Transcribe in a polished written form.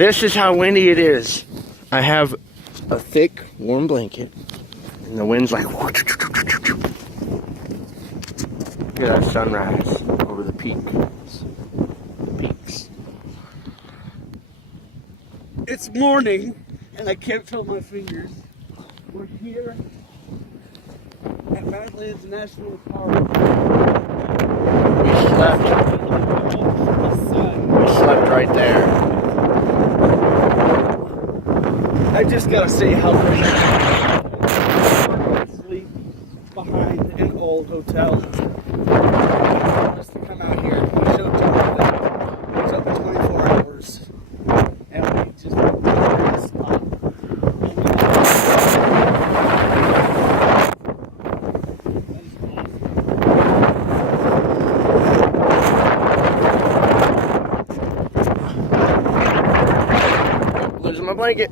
This is how windy it is. I have a thick, warm blanket, and the wind's like. Look at that sunrise over the peaks. It's morning, and I can't feel my fingers. We're here at Badlands National Park. We slept right there. I just gotta say how great sleep behind an old hotel. Just to come out here. We showed John that it's open 24 hours. And we just went to this spot. Losing my blanket.